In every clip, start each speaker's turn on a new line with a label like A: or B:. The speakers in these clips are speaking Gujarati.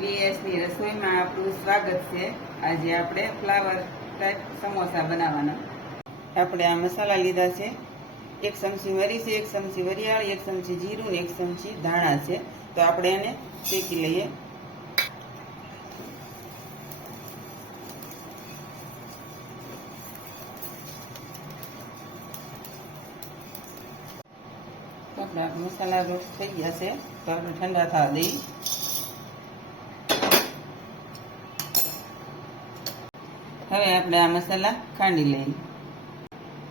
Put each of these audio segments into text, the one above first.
A: પીએસની રસોઈમાં આપણું સ્વાગત છે. આજે આપણે ફ્લાવર ટાઈપ સમોસા બનાવવાના. આપણે આ મસાલા લીધા છે. એક ચમચી મરી છે, એક ચમચી વરિયાળ, એક ચમચી જીરું, એક ચમચી ધાણા છે. તો આપણે એને શેકી લઈએ. આપણા મસાલા રોસ્ટ થઈ ગયા છે. તો આપણે ઠંડા થવા દઈએ. હવે આપણે આ મસાલા ખાંડી લઈએ.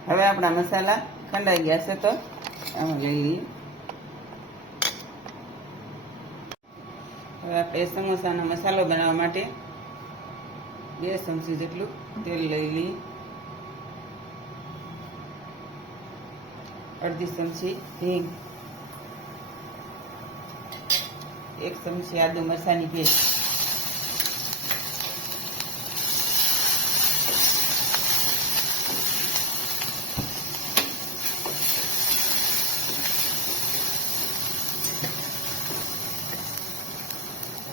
A: હવે આપણા મસાલા ખંડાઈ ગયા છે તો આમાં લઈ લઈએ. હવે આપણે સમોસાનો મસાલો બનાવવા માટે બે ચમચી જેટલું તેલ લઈ લઈએ. અડધી ચમચી હિંગ. એક ચમચી આદુ મરસાની પેસ્ટ.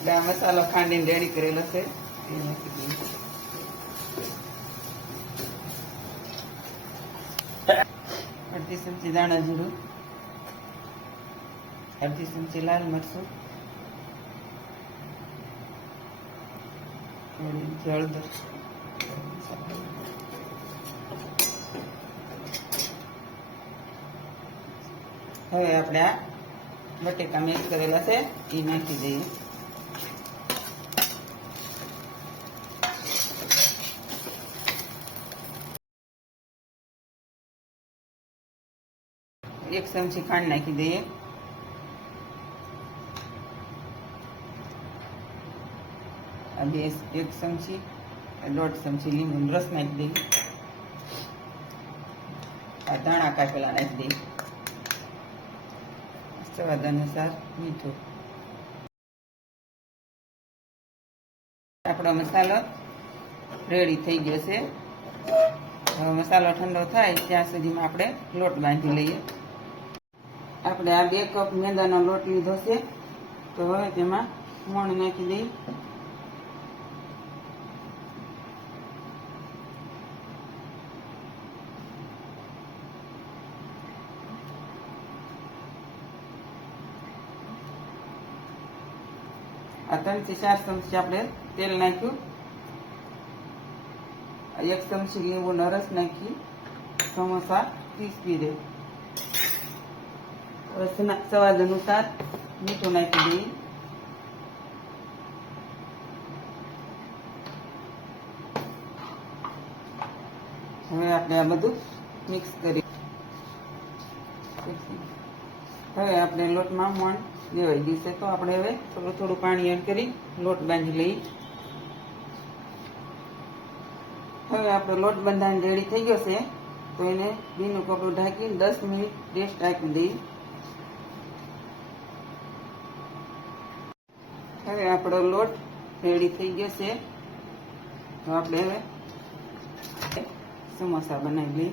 A: એટલે આ મસાલો ખાંડીને રેડી કરેલો છે. એ નાખી. અડધી ચમચી દાણા જીરું, અડધી ચમચી લાલ મરચું હળદર. હવે આપણે આ બટેકા મિક્સ કરેલા છે એ નાખી દઈએ. એક ચમચી ખાંડ નાખી દઈએ બે એક ચમચી દોઢ ચમચી લીંબુનો રસ નાખી દઈએ આ ધાણા કાપેલા નાખી દઈએ સ્વાદ અનુસાર મીઠું આપણો મસાલો રેડી થઈ ગયો છે. મસાલો ઠંડો થાય, ત્યાં સુધીમાં આપણે લોટ બાંધી લઈએ. આપણે આ બે કપ મેંદાનો લોટ લીધો છે. તો હવે તેમાં મોણ નાખી દઈ આ ત્રણથી ચાર ચમચી આપણે તેલ નાખ્યું. એક ચમચી લીંબુનો રસ નાખી. સમોસા પી રહે રસના સ્વાદ અનુસાર મીઠું નાખી દઈએ હવે આપણે આ બધું મિક્સ કરી હવે આપણે લોટમાં મોણ દેવાઈ દીશે તો આપણે હવે થોડું થોડું પાણી એડ કરી લોટ બાંધી લઈએ હવે આપણો લોટ બંધાઈને રેડી થઈ ગયો છે તો એને બીનું કપડું ઢાંકીને દસ મિનિટ રેસ્ટ આપી દઈએ હવે આપણો લોટ રેડી થઈ ગયો છે તો આપણે હવે સમોસા બનાવી લઈએ.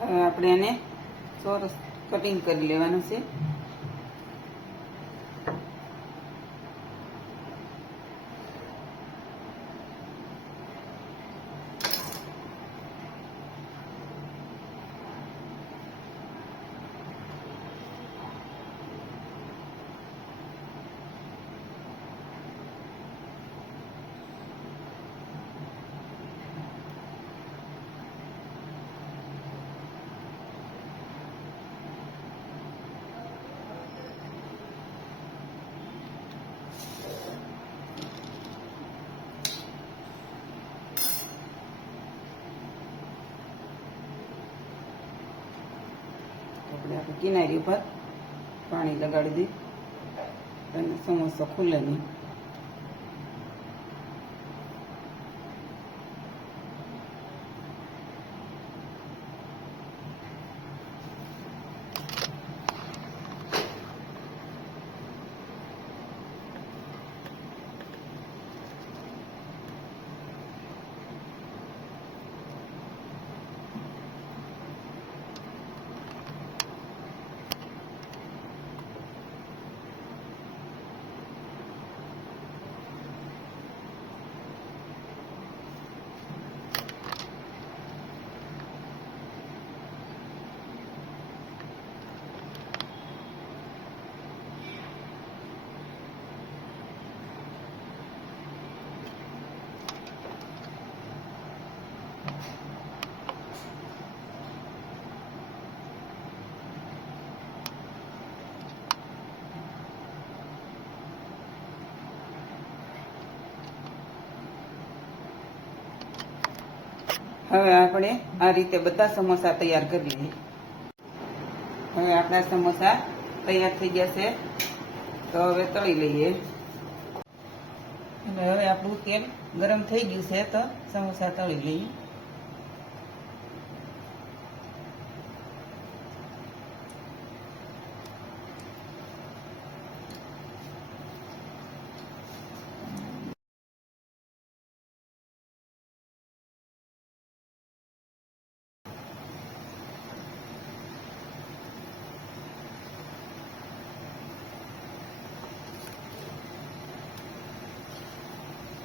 A: હવે આપણે એને ચોરસ કટિંગ કરી લેવાનું છે. આપણે આપણે કિનારી ઉપર પાણી લગાડી દઈએ. અને સમોસો ખુલે નહીં. હવે આપણે આ રીતે બધા સમોસા તૈયાર કરી લઈએ. હવે આપણા સમોસા તૈયાર થઈ ગયા છે. તો હવે તળી લઈએ. અને હવે આપણું તેલ ગરમ થઈ ગયું છે તો સમોસા તળી લઈએ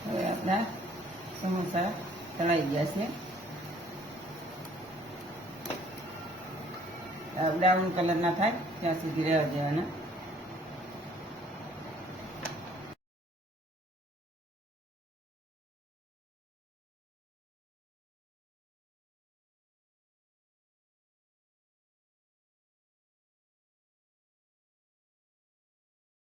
A: હવે આપણા સમોસા તળાઈ ગયા છે બ્રાઉન કલર ના થાય ત્યાં સુધી રહેવા દેવાના